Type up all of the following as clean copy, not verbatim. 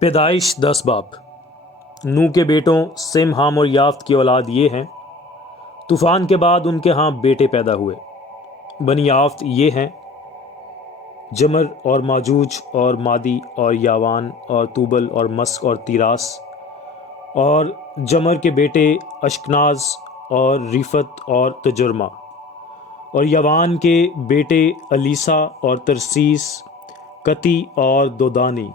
پیدائش 10 باب۔ نوح کے بیٹوں سم، حام اور یافت کی اولاد یہ ہیں۔ طوفان کے بعد ان کے ہاں بیٹے پیدا ہوئے۔ بنی یافت یہ ہیں: جمر اور ماجوج اور مادی اور یاوان اور توبل اور مسک اور تیراس۔ اور جمر کے بیٹے اشکناز اور ریفت اور تجرمہ۔ اور یاوان کے بیٹے الیسا اور ترسیس، کتی اور دودانی۔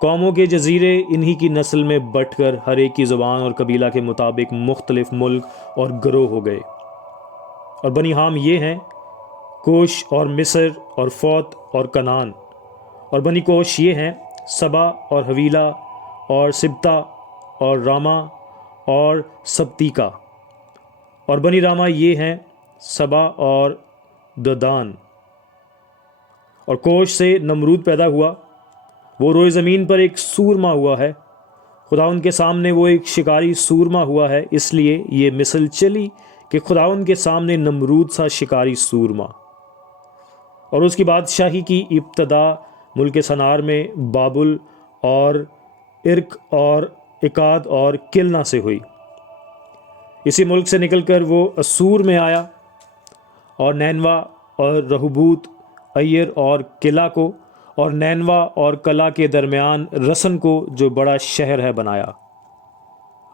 قوموں کے جزیرے انہی کی نسل میں بٹ کر ہر ایک کی زبان اور قبیلہ کے مطابق مختلف ملک اور گروہ ہو گئے۔ اور بنی حام یہ ہیں: کوش اور مصر اور فوت اور کنعان۔ اور بنی کوش یہ ہیں: سبا اور حویلہ اور سبتا اور راما اور سبتیکا۔ اور بنی راما یہ ہیں: سبا اور ددان۔ اور کوش سے نمرود پیدا ہوا، وہ روئے زمین پر ایک سورما ہوا ہے۔ خداوند کے سامنے وہ ایک شکاری سورما ہوا ہے، اس لیے یہ مثل چلی کہ خداوند کے سامنے نمرود سا شکاری سورما۔ اور اس کی بادشاہی کی ابتدا ملک سنار میں بابل اور ارک اور اکاد اور کلنا سے ہوئی۔ اسی ملک سے نکل کر وہ اسور میں آیا اور نینوا اور رہوبوت، عیر اور کلا کو، اور نینوا اور کلا کے درمیان رسن کو جو بڑا شہر ہے بنایا۔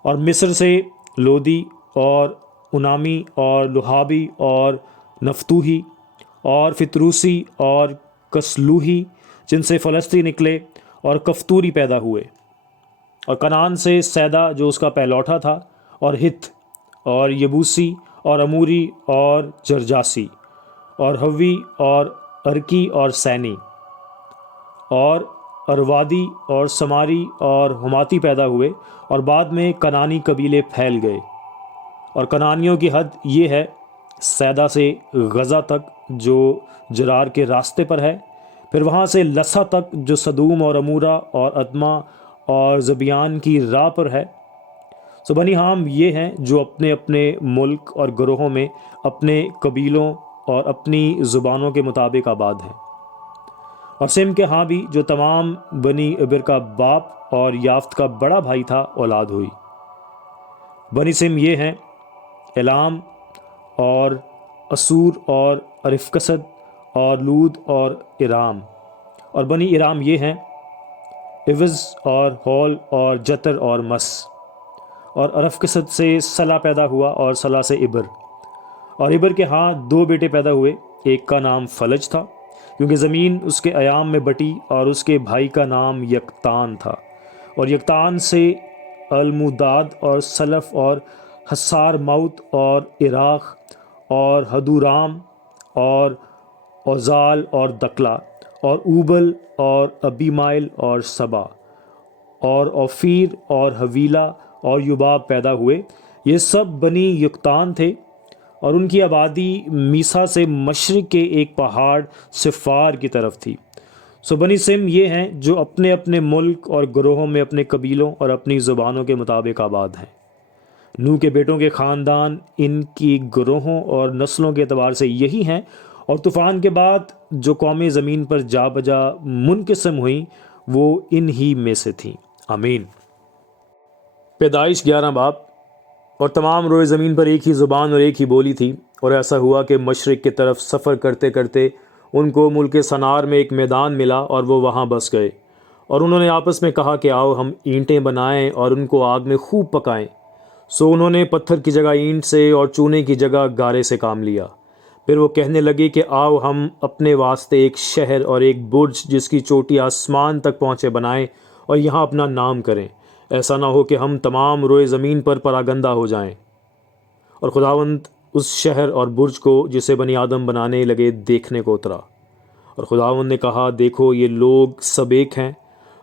اور مصر سے لودی اور انامی اور لہابی اور نفتوہی اور فتروسی اور کسلوہی، جن سے فلسطی نکلے، اور کفتوری پیدا ہوئے۔ اور کنعان سے سیدا جو اس کا پہلوٹا تھا، اور ہت اور یبوسی اور اموری اور جرجاسی اور ہوی اور ارکی اور سینی اور اروادی اور سماری اور حماتی پیدا ہوئے۔ اور بعد میں کنعانی قبیلے پھیل گئے۔ اور کنعانیوں کی حد یہ ہے: سیدا سے غزہ تک جو جرار کے راستے پر ہے، پھر وہاں سے لسا تک جو صدوم اور عمورہ اور ادما اور زبیان کی راہ پر ہے۔ سو بنی حام یہ ہیں جو اپنے اپنے ملک اور گروہوں میں اپنے قبیلوں اور اپنی زبانوں کے مطابق آباد ہیں۔ اور سم کے ہاں بھی جو تمام بنی عبر کا باپ اور یافت کا بڑا بھائی تھا اولاد ہوئی۔ بنی سم یہ ہیں: الام اور اسور اور ارفکسد اور لود اور ارام۔ اور بنی ارام یہ ہیں: عوض اور ہول اور جتر اور مس۔ اور ارفکسد سے سلا پیدا ہوا، اور سلا سے عبر۔ اور عبر کے ہاں 2 بیٹے پیدا ہوئے، ایک کا نام فلج تھا کیونکہ زمین اس کے ایام میں بٹی، اور اس کے بھائی کا نام یکتان تھا۔ اور یکتان سے الموداد اور سلف اور حسار موت اور عراق اور ہدورام اور اوزال اور دکلا اور اوبل اور ابیمائل اور سبا اور اوفیر اور حویلہ اور یباب پیدا ہوئے۔ یہ سب بنی یکتان تھے، اور ان کی آبادی میسا سے مشرق کے ایک پہاڑ صفار کی طرف تھی۔ سو بنی سم یہ ہیں جو اپنے اپنے ملک اور گروہوں میں اپنے قبیلوں اور اپنی زبانوں کے مطابق آباد ہیں۔ نوح کے بیٹوں کے خاندان ان کی گروہوں اور نسلوں کے اعتبار سے یہی ہیں۔ اور طوفان کے بعد جو قومیں زمین پر جا بجا منقسم ہوئیں وہ انہی میں سے تھیں۔ آمین۔ پیدائش 11 باب۔ اور تمام روئے زمین پر ایک ہی زبان اور ایک ہی بولی تھی۔ اور ایسا ہوا کہ مشرق کی طرف سفر کرتے کرتے ان کو ملک سنار میں ایک میدان ملا، اور وہ وہاں بس گئے۔ اور انہوں نے آپس میں کہا کہ آؤ ہم اینٹیں بنائیں اور ان کو آگ میں خوب پکائیں۔ سو انہوں نے پتھر کی جگہ اینٹ سے اور چونے کی جگہ گارے سے کام لیا۔ پھر وہ کہنے لگے کہ آؤ ہم اپنے واسطے ایک شہر اور ایک برج جس کی چوٹی آسمان تک پہنچے بنائیں، اور یہاں اپنا نام کریں، ایسا نہ ہو کہ ہم تمام روئے زمین پر پراگندہ ہو جائیں۔ اور خداوند اس شہر اور برج کو جسے بنی آدم بنانے لگے دیکھنے کو اترا۔ اور خداوند نے کہا، دیکھو یہ لوگ سب ایک ہیں،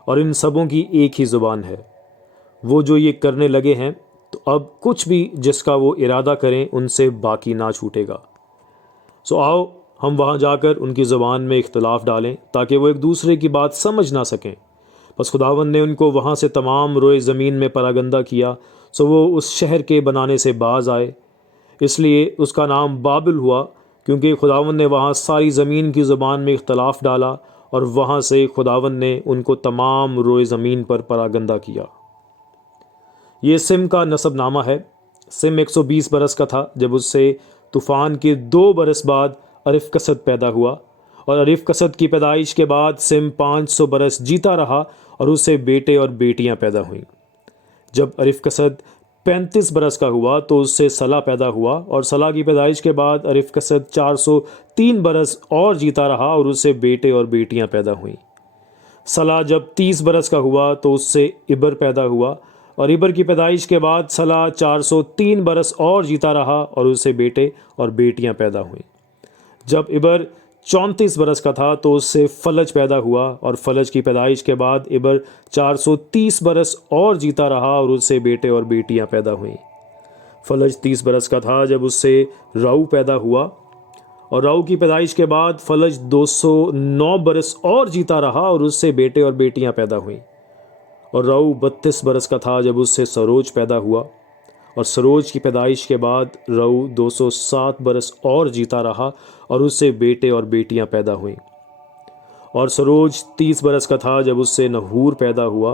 اور ان سبوں کی ایک ہی زبان ہے۔ وہ جو یہ کرنے لگے ہیں، تو اب کچھ بھی جس کا وہ ارادہ کریں ان سے باقی نہ چھوٹے گا۔ سو آؤ ہم وہاں جا کر ان کی زبان میں اختلاف ڈالیں تاکہ وہ ایک دوسرے کی بات سمجھ نہ سکیں۔ بس خداوند نے ان کو وہاں سے تمام روئے زمین میں پراگندہ کیا، سو وہ اس شہر کے بنانے سے باز آئے۔ اس لیے اس کا نام بابل ہوا، کیونکہ خداوند نے وہاں ساری زمین کی زبان میں اختلاف ڈالا، اور وہاں سے خداوند نے ان کو تمام روئے زمین پر پراگندہ کیا۔ یہ سم کا نسب نامہ ہے۔ سم 120 برس کا تھا جب اس سے طوفان کے 2 برس بعد ارفکسد پیدا ہوا، اور ارفکسد کی پیدائش کے بعد سم 500 برس جیتا رہا اور اس سے بیٹے اور بیٹیاں پیدا ہوئیں۔ جب ارفکسد 35 برس کا ہوا تو اس سے سلا پیدا ہوا، اور سلا کی پیدائش کے بعد ارفکسد 403 برس اور جیتا رہا اور اس سے بیٹے اور بیٹیاں پیدا ہوئیں۔ سلا جب 30 برس کا ہوا تو اس سے ابر پیدا ہوا، اور ابر کی پیدائش کے بعد سلا 403 برس اور جیتا رہا اور اس سے بیٹے اور بیٹیاں پیدا ہوئیں۔ جب ابر 34 برس کا تھا تو اس سے فلج پیدا ہوا، اور فلج کی پیدائش کے بعد ابر 430 برس اور جیتا رہا اور اس سے بیٹے اور بیٹیاں پیدا ہوئیں۔ فلج 30 برس کا تھا جب اس سے راؤ پیدا ہوا، اور راؤ کی پیدائش کے بعد فلج 209 برس اور جیتا رہا اور اس سے بیٹے اور بیٹیاں پیدا ہوئیں۔ اور راؤ 32 برس کا تھا جب اس سے سروج پیدا ہوا، اور سروج کی پیدائش کے بعد راؤ 207 برس اور جیتا رہا اور اس سے بیٹے اور بیٹیاں پیدا ہوئیں۔ اور سروج 30 برس کا تھا جب اس سے نحور پیدا ہوا،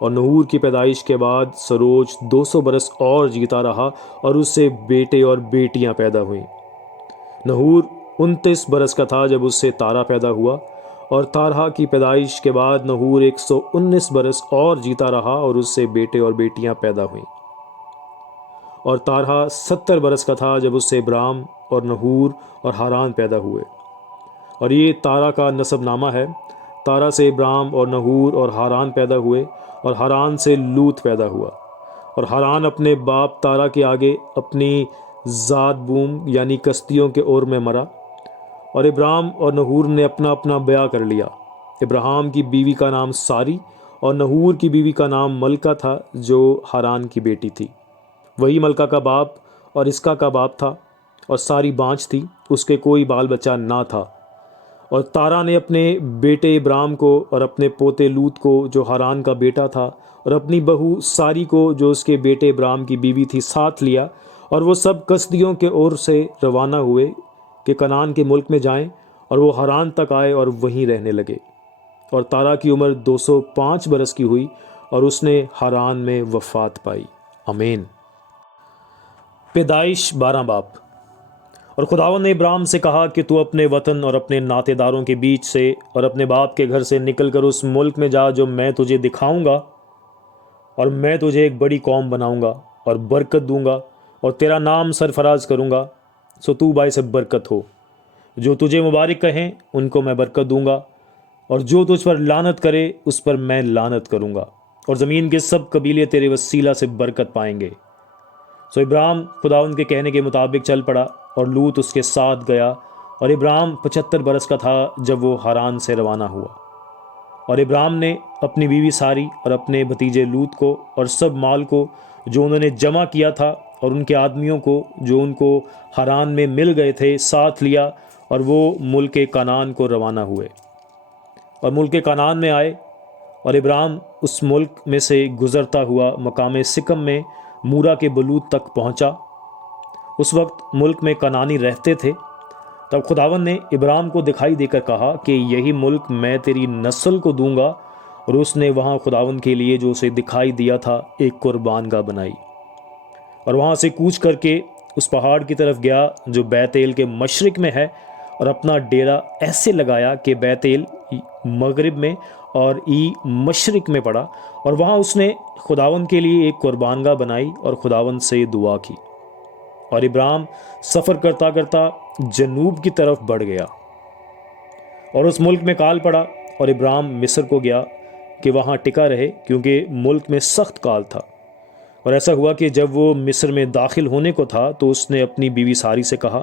اور نحور کی پیدائش کے بعد سروج 200 برس اور جیتا رہا اور اس سے بیٹے اور بیٹیاں پیدا ہوئیں۔ نحور 29 برس کا تھا جب اس سے تارا پیدا ہوا، اور تارہ کی پیدائش کے بعد نحور 119 برس اور جیتا رہا اور اس سے بیٹے اور بیٹیاں پیدا ہوئیں۔ اور تارہ 70 برس کا تھا جب اس سے ابرام اور نحور اور ہاران پیدا ہوئے۔ اور یہ تارہ کا نسب نامہ ہے۔ تارہ سے ابرام اور نحور اور ہاران پیدا ہوئے، اور ہاران سے لوط پیدا ہوا۔ اور ہاران اپنے باپ تارہ کے آگے اپنی ذات بوم یعنی کشتیوں کے اور میں مرا۔ اور ابرام اور نحور نے اپنا اپنا بیاہ کر لیا۔ ابراہیم کی بیوی کا نام ساری اور نحور کی بیوی کا نام ملکہ تھا جو ہاران کی بیٹی تھی۔ وہی ملکہ کا باپ اور اسکا کا باپ تھا، اور ساری بانجھ تھی، اس کے کوئی بال بچہ نہ تھا۔ اور تارہ نے اپنے بیٹے ابرام کو اور اپنے پوتے لوط کو جو ہاران کا بیٹا تھا اور اپنی بہو ساری کو جو اس کے بیٹے ابرام کی بیوی تھی ساتھ لیا، اور وہ سب کسدیوں کے اور سے روانہ ہوئے کہ کنعان کے ملک میں جائیں، اور وہ ہاران تک آئے اور وہیں رہنے لگے۔ اور تارہ کی عمر 205 برس کی ہوئی اور اس نے ہاران میں وفات پائی۔ آمین۔ پیدائش 12 باب۔ اور خداوند نے ابرام سے کہا کہ تو اپنے وطن اور اپنے ناطے داروں کے بیچ سے اور اپنے باپ کے گھر سے نکل کر اس ملک میں جا جو میں تجھے دکھاؤں گا، اور میں تجھے ایک بڑی قوم بناؤں گا اور برکت دوں گا اور تیرا نام سرفراز کروں گا، سو تو باعث برکت ہو۔ جو تجھے مبارک کہیں ان کو میں برکت دوں گا، اور جو تجھ پر لعنت کرے اس پر میں لعنت کروں گا، اور زمین کے سب قبیلے تیرے وسیلہ سے برکت پائیں گے۔ سو ابرام خداوند کے کہنے کے مطابق چل پڑا، اور لوط اس کے ساتھ گیا، اور ابرام 75 برس کا تھا جب وہ ہاران سے روانہ ہوا۔ اور ابرام نے اپنی بیوی ساری اور اپنے بھتیجے لوط کو اور سب مال کو جو انہوں نے جمع کیا تھا اور ان کے آدمیوں کو جو ان کو ہاران میں مل گئے تھے ساتھ لیا، اور وہ ملک کنعان کو روانہ ہوئے، اور ملک کنعان میں آئے۔ اور ابرام اس ملک میں سے گزرتا ہوا مقام سکم میں مورا کے بلوت تک پہنچا۔ اس وقت ملک میں کنعانی رہتے تھے۔ تب خداوند نے ابرام کو دکھائی دے کر کہا کہ یہی ملک میں تیری نسل کو دوں گا، اور اس نے وہاں خداوند کے لیے جو اسے دکھائی دیا تھا ایک قربان گاہ بنائی، اور وہاں سے کوچ کر کے اس پہاڑ کی طرف گیا جو بیت ایل کے مشرق میں ہے، اور اپنا ڈیرا ایسے لگایا کہ بیت ایل مغرب میں اور ای مشرق میں پڑا، اور وہاں اس نے خداوند کے لیے ایک قربان گاہ بنائی اور خداوند سے دعا کی۔ اور ابرام سفر کرتا کرتا جنوب کی طرف بڑھ گیا اور اس ملک میں کال پڑا، اور ابرام مصر کو گیا کہ وہاں ٹکا رہے کیونکہ ملک میں سخت کال تھا۔ اور ایسا ہوا کہ جب وہ مصر میں داخل ہونے کو تھا تو اس نے اپنی بیوی ساری سے کہا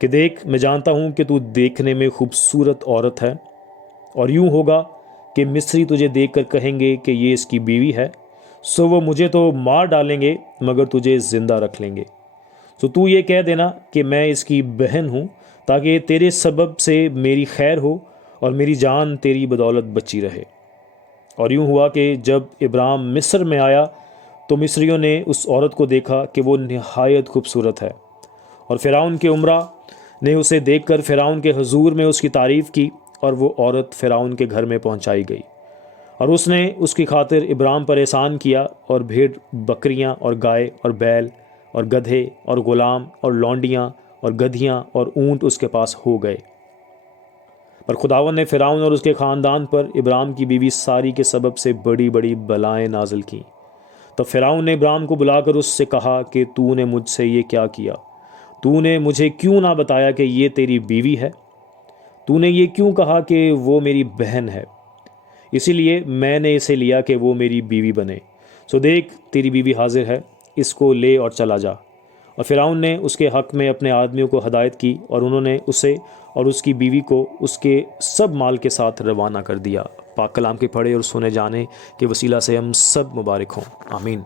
کہ دیکھ، میں جانتا ہوں کہ تو دیکھنے میں خوبصورت عورت ہے، اور یوں ہوگا کہ مصری تجھے دیکھ کر کہیں گے کہ یہ اس کی بیوی ہے، سو وہ مجھے تو مار ڈالیں گے مگر تجھے زندہ رکھ لیں گے۔ تو تو یہ کہہ دینا کہ میں اس کی بہن ہوں، تاکہ تیرے سبب سے میری خیر ہو اور میری جان تیری بدولت بچی رہے۔ اور یوں ہوا کہ جب ابرام مصر میں آیا تو مصریوں نے اس عورت کو دیکھا کہ وہ نہایت خوبصورت ہے، اور فرعون کے امراء نے اسے دیکھ کر فرعون کے حضور میں اس کی تعریف کی، اور وہ عورت فرعون کے گھر میں پہنچائی گئی، اور اس نے اس کی خاطر ابرام پر احسان کیا، اور بھیڑ بکریاں اور گائے اور بیل اور گدھے اور غلام اور لونڈیاں اور گدھیاں اور اونٹ اس کے پاس ہو گئے۔ پر خداوند نے فرعون اور اس کے خاندان پر ابرام کی بیوی ساری کے سبب سے بڑی بڑی بلائیں نازل کیں۔ تب فرعون نے ابرام کو بلا کر اس سے کہا کہ تو نے مجھ سے یہ کیا کیا؟ تو نے مجھے کیوں نہ بتایا کہ یہ تیری بیوی ہے؟ تو نے یہ کیوں کہا کہ وہ میری بہن ہے؟ اسی لیے میں نے اسے لیا کہ وہ میری بیوی بنے۔ سو دیکھ، تیری بیوی حاضر ہے، اس کو لے اور چلا جا۔ اور فرعون نے اس کے حق میں اپنے آدمیوں کو ہدایت کی، اور انہوں نے اسے اور اس کی بیوی کو اس کے سب مال کے ساتھ روانہ کر دیا۔ پاک کلام کے پڑھے اور سنے جانے کے وسیلہ سے ہم سب مبارک ہوں، آمین۔